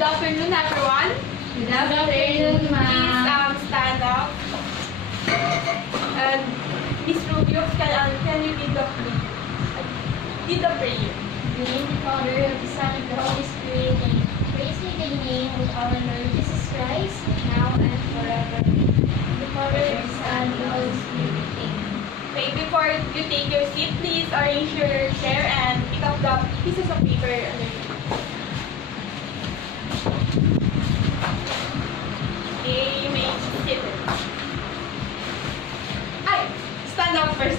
Good afternoon, everyone. Good afternoon, Please ma'am. stand up. And Miss Rubio, can you lead the prayer? Lead the prayer. In the name of the Father, of the Son, and of the Holy Spirit, and praise be the name of our Lord Jesus Christ, now and forever. The Father, the Son, and the Holy Spirit. Amen. Okay, before you take your seat, please arrange your chair and pick up the pieces of paper underneath. Okay, you may sit. Ay, stand up first.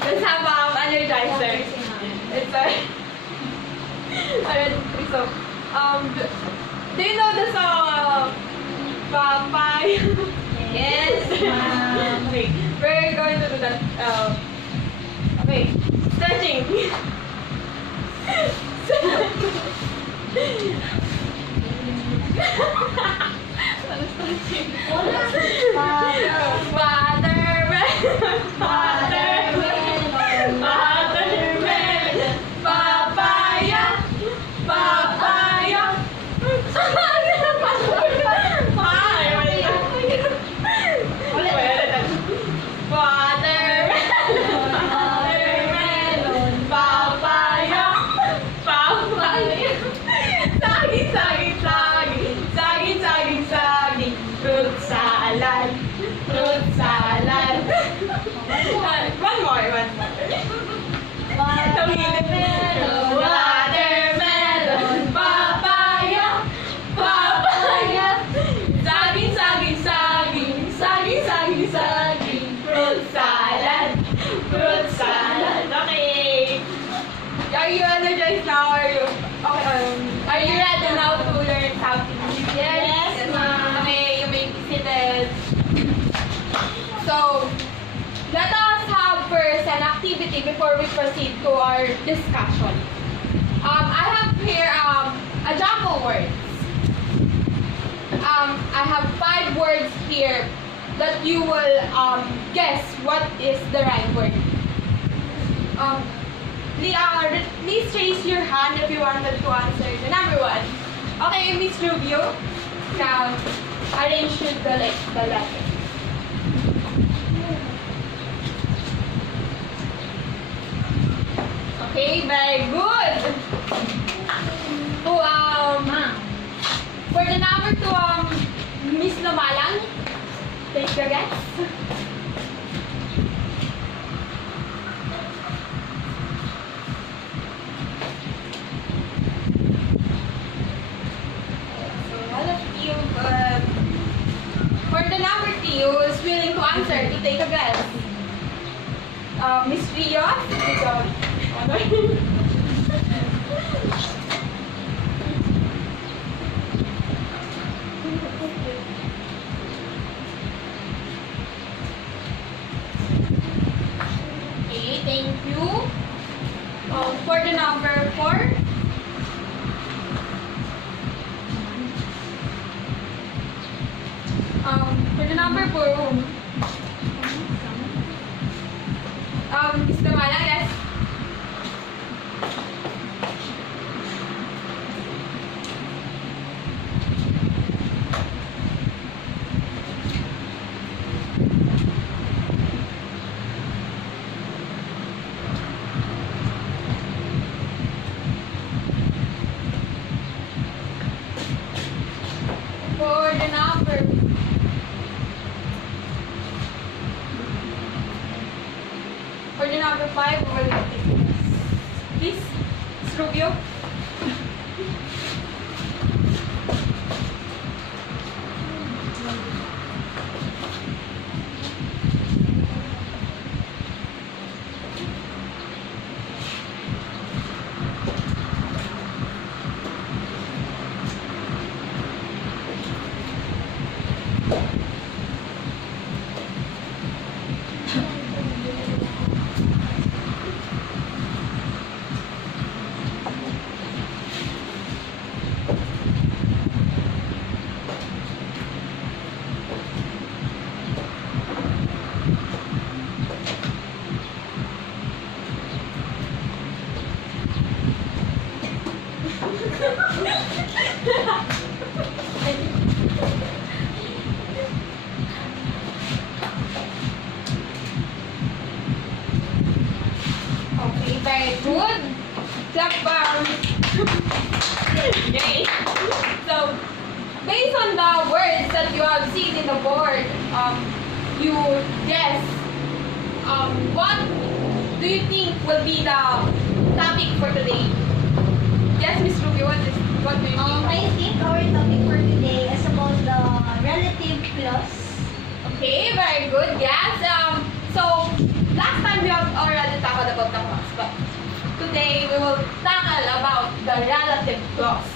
Let's have energizer. It's alright. So, do you know the song Papay? Yes, ma'am. Okay, we're going to do that. Okay, stretching. Watermelon, papaya, papaya. Watermelon, papaya, papaya. Saging, saging, saging, saging, saging, saging. Fruit salad, fruit salad. One more, one more. Watermelon, papaya, papaya. Saging, saging, saging, saging, saging, saging. Fruit salad, fruit salad. Okay. Are you energized now? Are you? Okay. Are you ready now to learn how to do this? Yes, ma'am. Okay, you may be seated. So, let us have first an activity before we proceed to our discussion. I have here a jumble words. I have 5 words here that you will guess what is the right word. Please raise your hand if you wanted to answer the number 1. Okay, Miss Rubio, now arrange the letter. Okay, very good. To Ma'am. for the number 2, Miss Lumalang, take the guess. So all of you, for the number 2 is willing to answer to take a guess. Miss Rios, ikaw. Okay, thank you. For the number 4, for the number 4, Miss Lumalang, yes. For the number For the number 5, we will take this. Please, Miss Rubio. Very good. Clap for Yay. So, based on the words that you have seen in the board, you guess what do you think will be the topic for today? Yes, Miss Ruby, what do you think? I think our topic for today is about the relative clause. Okay, very good. Yes. So last time we have already tackled about the clause, but today we will tackle about the relative clause.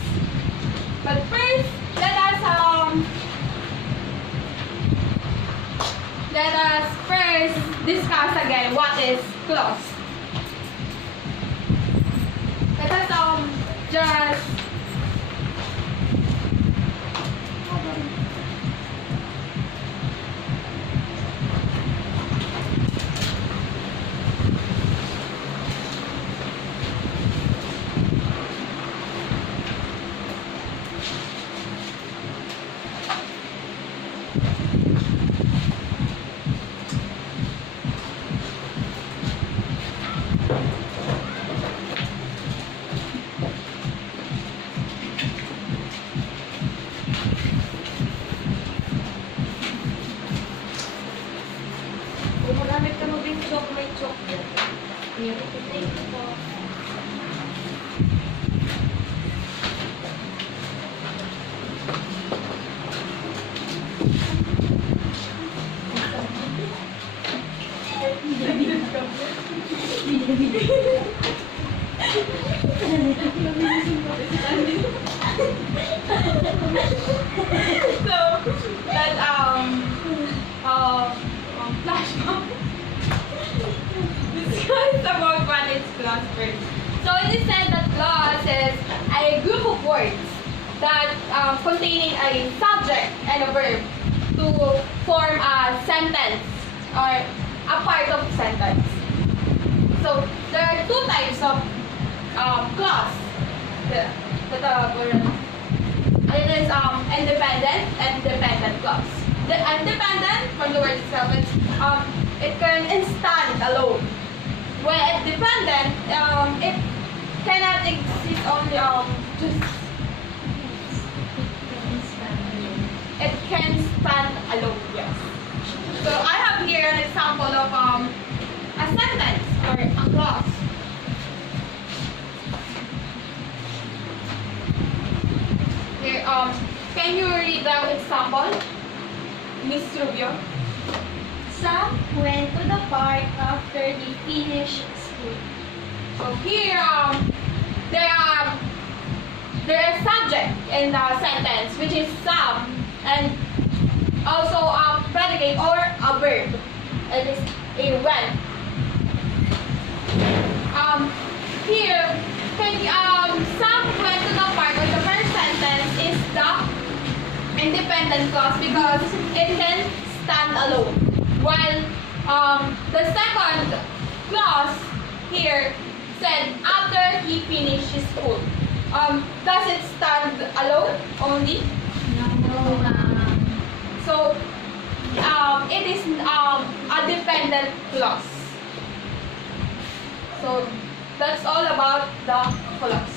But first, let us first discuss again what is clause. Let us just Gumagamit ka mo din chok, may chok yan. Thank you po. so that flashback discuss about what is clause first. So it is said that clause is a group of words that containing a subject and a verb to form a sentence or a part of sentence. So there are two types of clause. It is independent and dependent clause. The independent, from the word itself, it can stand alone. When dependent, it cannot exist only just. It can stand alone. Yes. So I have here an example of a sentence or a clause. Here, can you read the example, Miss Rubio? Some went to the park after they finished school. So here, there is subject in the sentence, which is some, and also a predicate or a verb. It is a went. Here, some went to the park. Or the first sentence is the independent clause because it can stand alone. While the second clause here said after he finished his school. Does it stand alone only? No. So it is a dependent clause. So that's all about the clause.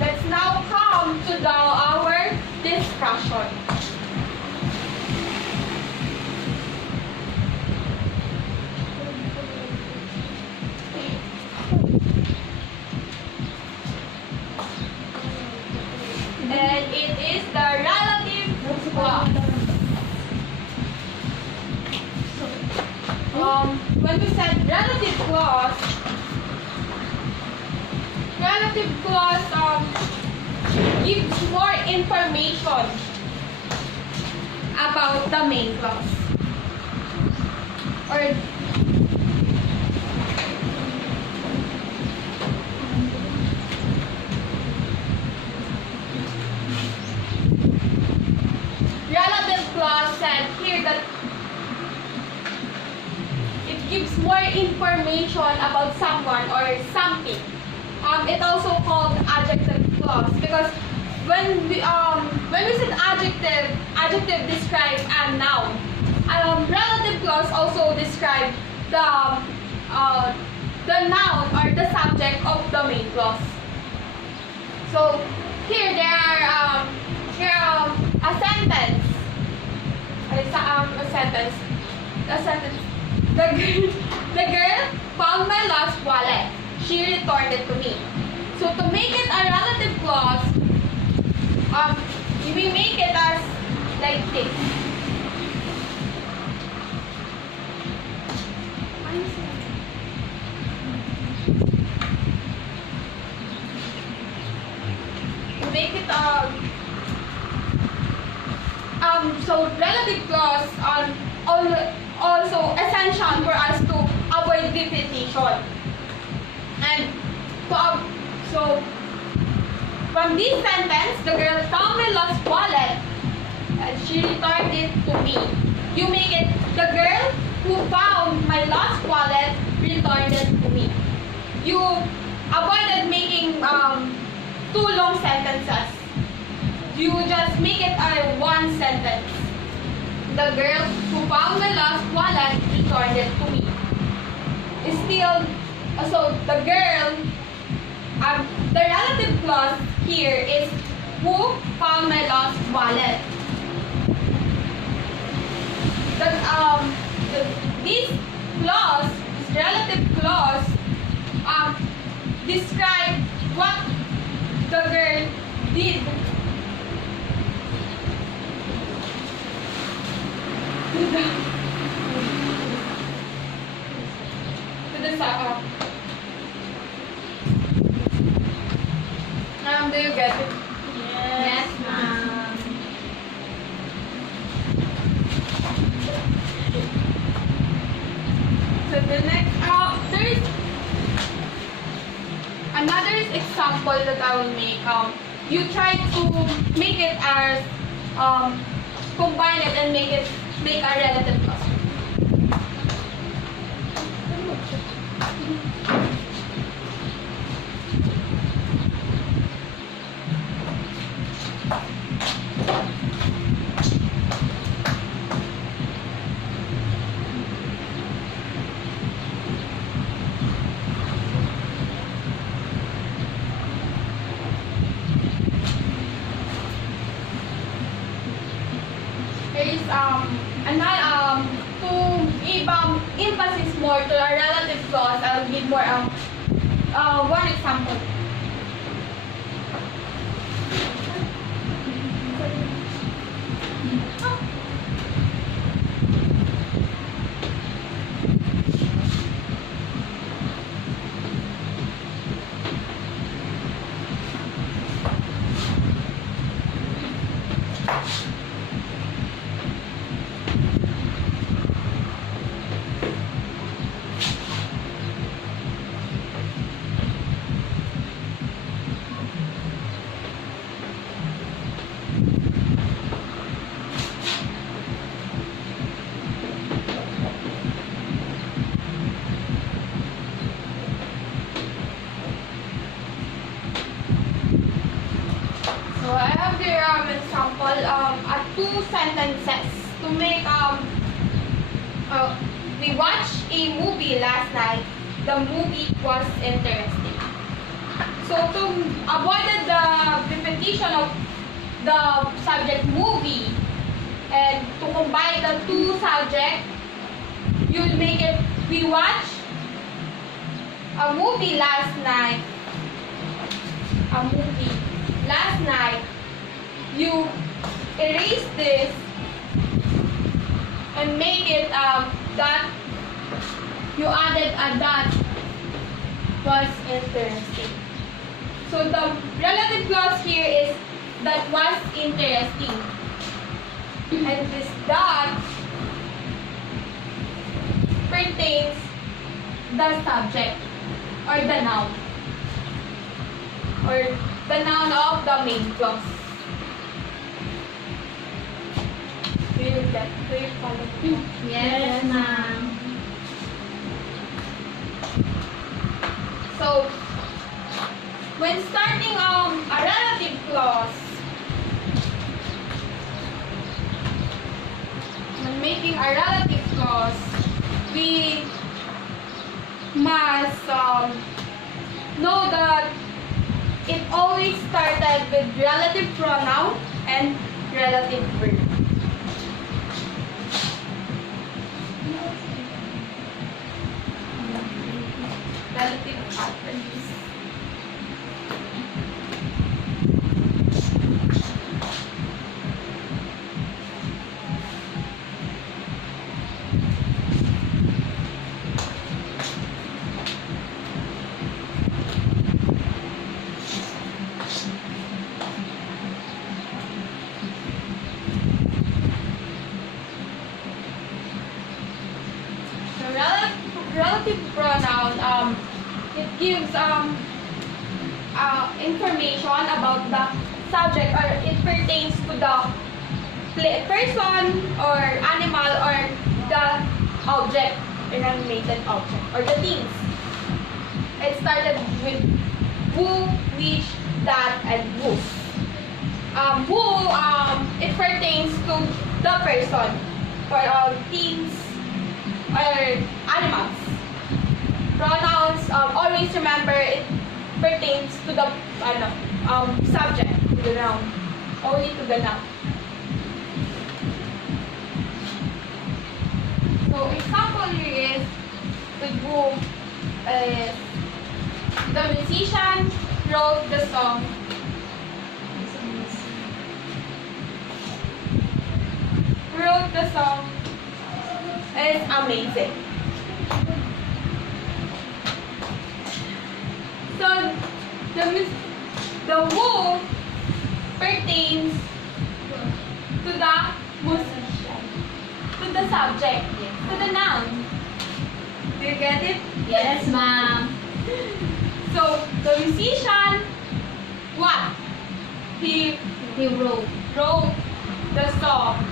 Let's now come to our discussion. And it is the relative clause. When we said relative clause gives more information about the main clause. Or relative clause said here that it gives more information about someone or something. It also called adjective clause because when we said adjective describe a noun. Relative clause also describe the the noun or the subject of the main clause. So here there are a sentence. A sentence. The girl found my lost wallet. She returned it to me. So to make it a relative clause, we make it as like this. We make it so relative clause also essential for us to avoid repetition. And so from this sentence, the girl found my lost wallet and she returned it to me. You make it the girl who found my lost wallet returned it to me. You avoided making two long sentences. You just make it a one sentence. The girl who found my lost wallet returned it to me. Still, so the girl, the relative clause here is who found my lost wallet. This clause, this relative clause, describe what the girl did do you get it? Yes, ma'am. So the next, there is another example that I will make. You try to make it as, combine it and make a relative clause. There is to give emphasis more to a relative clause, I'll give more one example. So I have here example two sentences to make we watched a movie last night. The movie was interesting. So to avoid the repetition of the subject movie and to combine the two subjects, you'll make it we watched a movie last night. A movie last night. You erase this and make it that you added a dot was interesting. So the relative clause here is that was interesting. And this dot pertains the subject or the noun. Or the noun of the main clause. Do you follow? Yes, ma'am. So, when starting a relative clause, when making a relative clause, we must must know that it always started with relative pronoun and relative verb. Relative patterns. The relative pronoun, it gives information about the subject, or it pertains to the person or animal or the object, inanimated object, or the things. It started with who, which, that, and whose. Who, it pertains to the person, for things, or animals. Pronouns, always remember it pertains to the subject, to the noun, only to the noun. So example here is with who, the musician wrote the song. Wrote the song is amazing. So the who pertains to the musician, to the subject, to the noun. Do you get it? Yes, ma'am. So the musician, what? He wrote the song.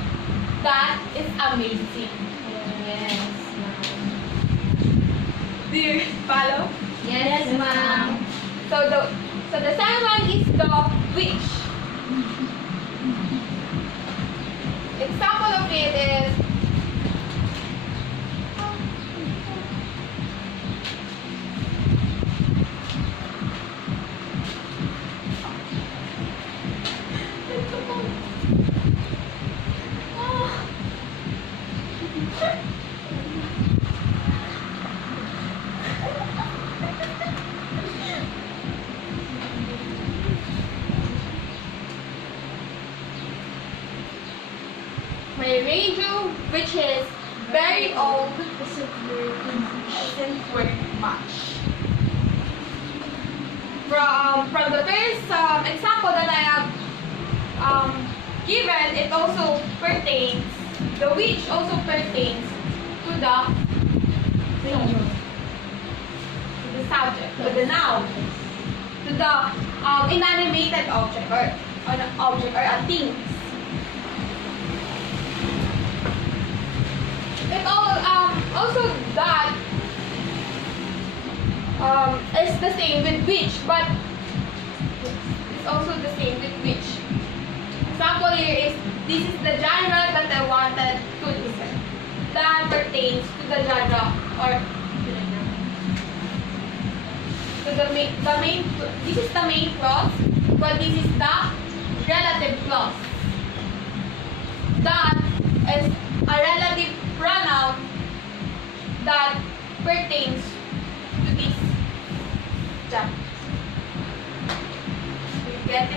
That is amazing. Yes, ma'am. Do you follow? Yes, ma'am. So the second one is the which. Example of it is my radio, which is very old, doesn't work much. From the first example that I have given, it also pertains, the which also pertains to the subject, to the noun, to the inanimated object, or an object, or a thing. It also that is the same with which, but it's also the same with which. Example here is, this is the genre that I wanted to listen. That pertains to the genre, or to the main. This is the main clause, but this is the relative clause. That is a relative pronoun that pertains to this genre. You get it?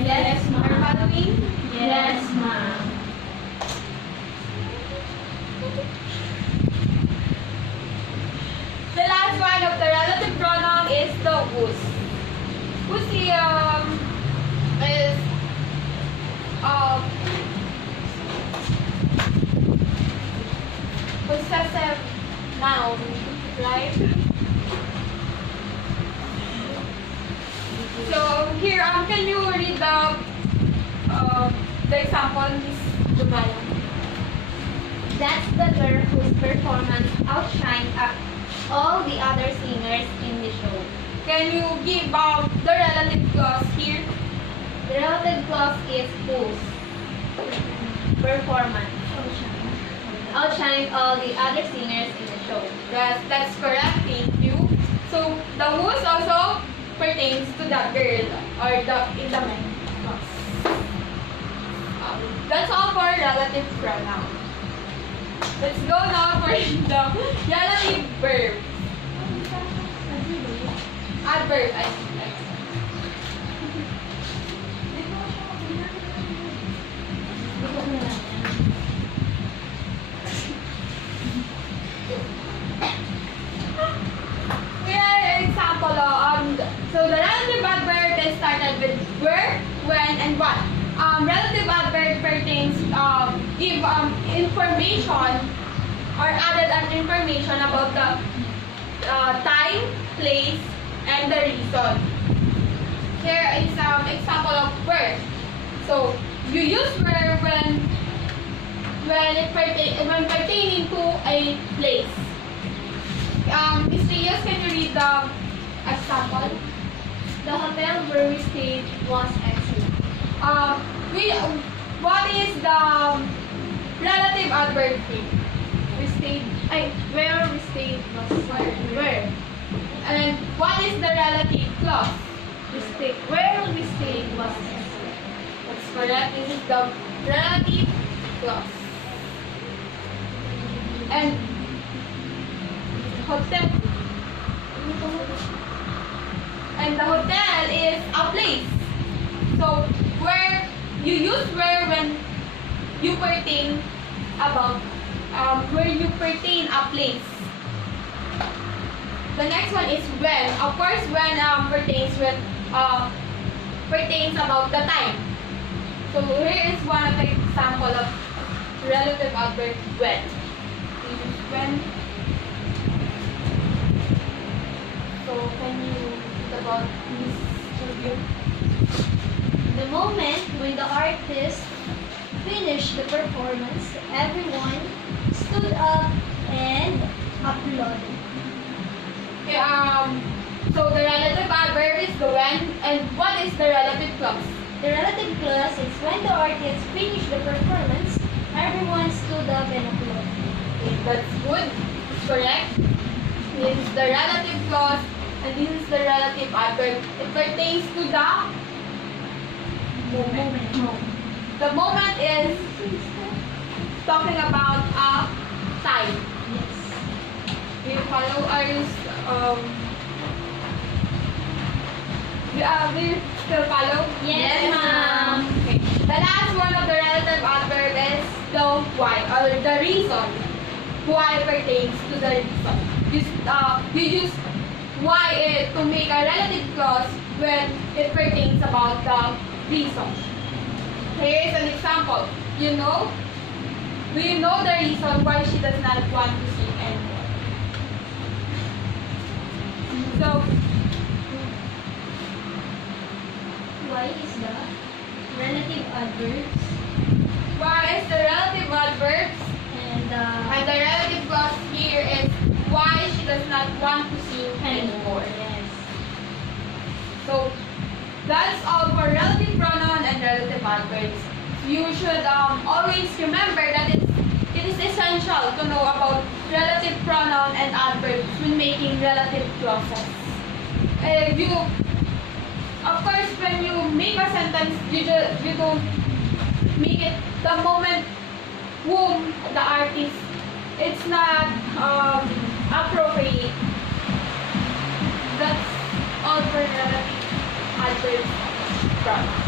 Yes, ma'am. Are you following? Yes, ma'am. The last one of the relative pronoun is the whose. Whose is possessive noun, right? So here, can you read the example, Miss Jumaya? That's the girl whose performance outshined all the other singers in the show. Can you give the relative clause here? The relative clause is whose performance outshined all the other singers in the show. Yes, that's correct. Thank you. whose also pertains to the girl or the in the man. That's all for relative pronoun. Let's go now for the relative verb. Adverb. Example, so the relative adverb is started with where, when, and what. Relative adverb pertains, give information or added an information about the time, place, and the reason. Here is example of where. So you use where when pertaining to a place. Miss Reyes, can you read the example? The hotel where we stayed was excellent. What is the relative adverb here? Where we stayed was Where? And what is the relative clause? where we stayed was excellent. That's correct. This is the relative clause. And hotel. And the hotel is a place. So where you use where when you pertain about where you pertain a place. The next one is when. Of course, when pertains about the time. So here is one of the example of relative adverb when. We use when. So can you read about this review? The moment when the artist finished the performance, everyone stood up and applauded. Okay, so the relative adverb is the when, and what is the relative clause? The relative clause is when the artist finished the performance, everyone stood up and applauded. Okay, that's good. It's correct. This is the relative clause, and this is the relative adverb. It pertains to the moment. The moment is talking about a time. Yes. Do you follow? Do you still follow? Yes, ma'am. Okay. The last one of the relative adverb is the why, or the reason. Why pertains to the reason. You use why to make a relative clause when it pertains about the reason. Here is an example. Do you know the reason why she does not want to sing anymore? So, Why is the relative adverbs why is the relative adverbs? and And the relative clause here is why she does not want to sing anymore. Yes. So, that's all for relative pronoun and relative adverbs. You should always remember that it is essential to know about relative pronoun and adverbs when making relative clauses. Of course, when you make a sentence, you don't make it the moment whom the artist. It's not appropriate. That's all for relative adverbs pronouns.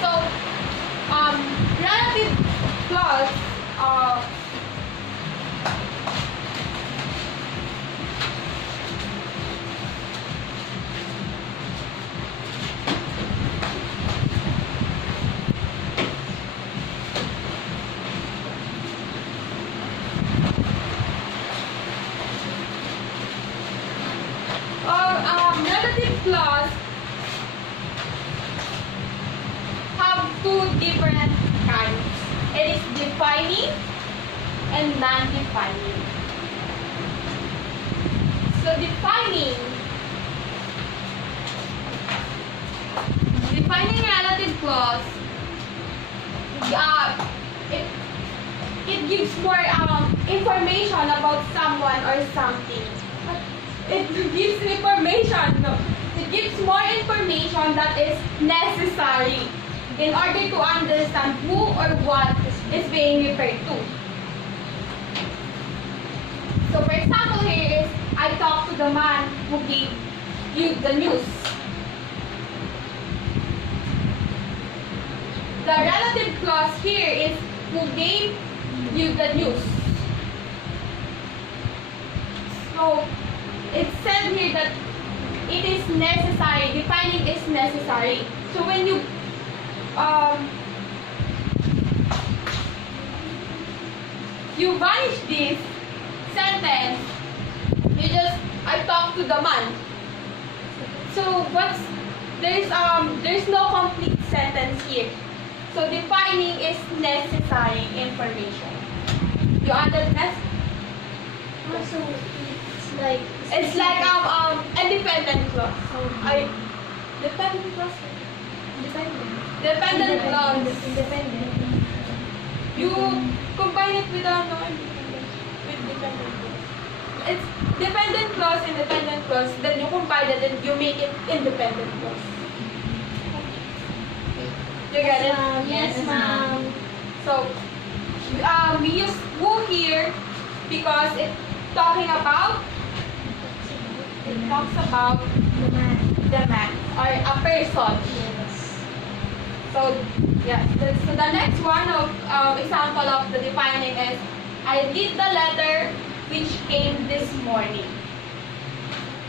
So, relative clause. Relative clause have two different kinds. It is defining and non-defining. So defining relative clause, it gives more information about someone or something. it gives information. No, it gives more information that is necessary in order to understand who or what is being referred to. So for example here is, I talked to the man who gave you the news. The relative clause here is who gave you the news. So it said here that it is necessary, defining is necessary. So when you you vanish this sentence, you just, I talked to the man. So there's no complete sentence here. So defining is necessary information. You understand? So it's like Independent clause. Dependent clause. Dependent clause. Independent. You combine it with dependent clause. It's dependent clause, independent clause. Then you combine it and you make it independent clause. You get it? Yes, ma'am. So we use who here because it talks about the man or a person. Yes. So yes, so the next one of example of the defining is, I read the letter which came this morning.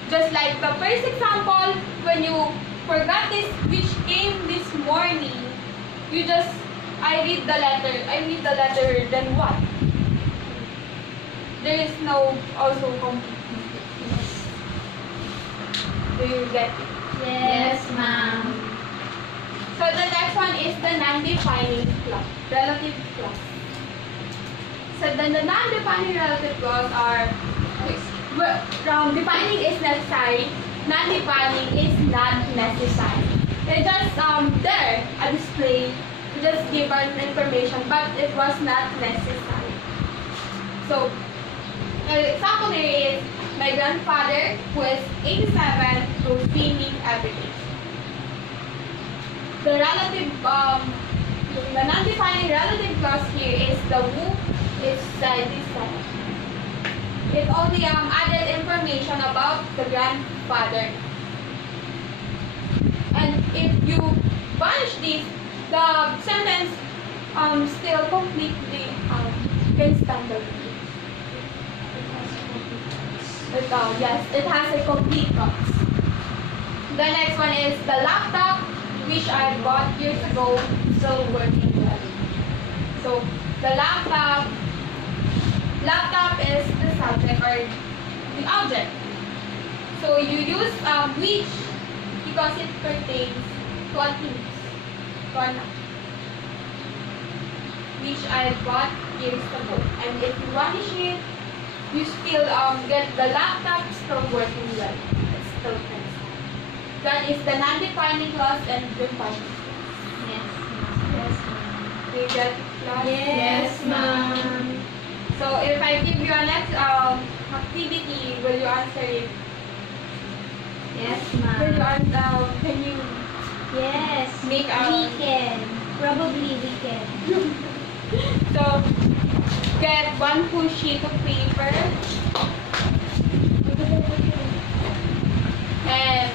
Just like the first example, when you forgot this which came this morning, you just, I read the letter, then what? There is no also complete. Do you get it? Yes, ma'am. So the next one is the non-defining clause, relative clause. So then the non-defining relative clause are, defining is necessary, non-defining is not necessary. They're just there, a display, to just give us information, but it was not necessary. So, an example here is, my grandfather, who is 87, goes swimming every day. The relative, the non-defining relative clause here is the who is said this time. It only added information about the grandfather. And if you banish this, the sentence still completely can stand out. Yes, it has a complete clause. The next one is the laptop, which I bought years ago, still working well. So the laptop is the subject or the object. So you use which because it pertains to a thing, to an act, which I bought years ago. And if you vanish it, you still get the laptop still working well. It's still nice. That is the non-defining clause and defining clause. Yes, ma'am. Do you get clause? Yes, ma'am. So if I give you a next activity, will you answer it? Yes, Will you ma'am. can you Yes, make we can. Probably we can. so get one full sheet of paper and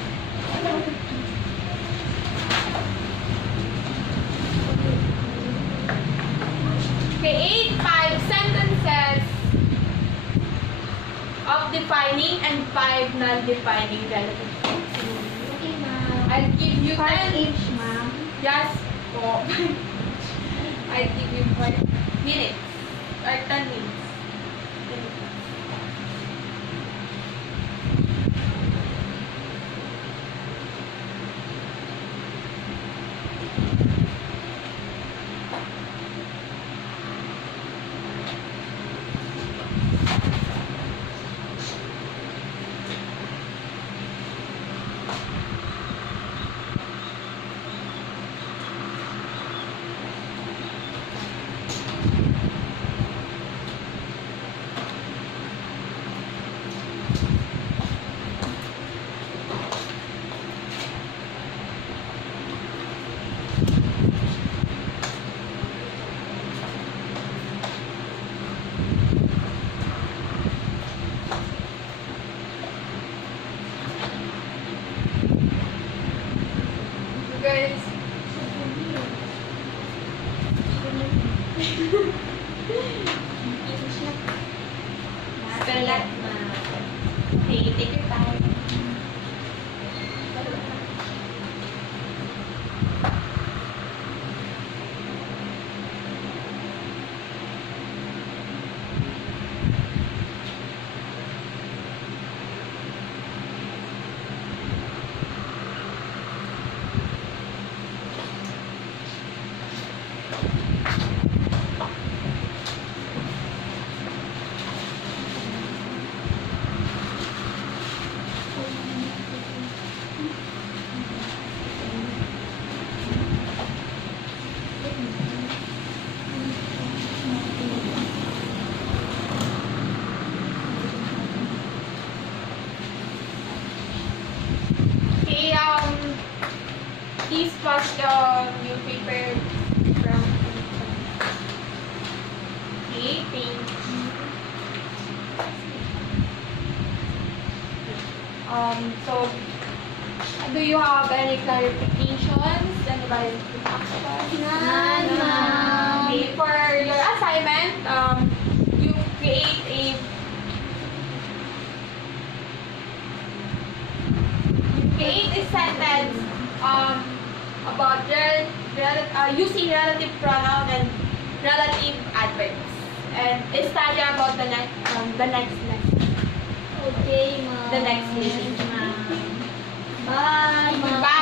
create 5 sentences of defining and 5 non-defining relative clause. Okay, ma'am. I'll give you 5 10. each, ma'am. Yes. Oh. I'll give you 5 minutes or 10 minutes. Okay, take your time. Okay, please pass the new paper from. Okay, thank you. So, do you have any clarifications? Anybody questions? None, ma'am. Okay, for your assignment, you create a sentence about using relative pronoun and relative adverbs, and study about the next lesson. Okay, ma'am. The next lesson. Ma'am. Bye, ma'am. Bye.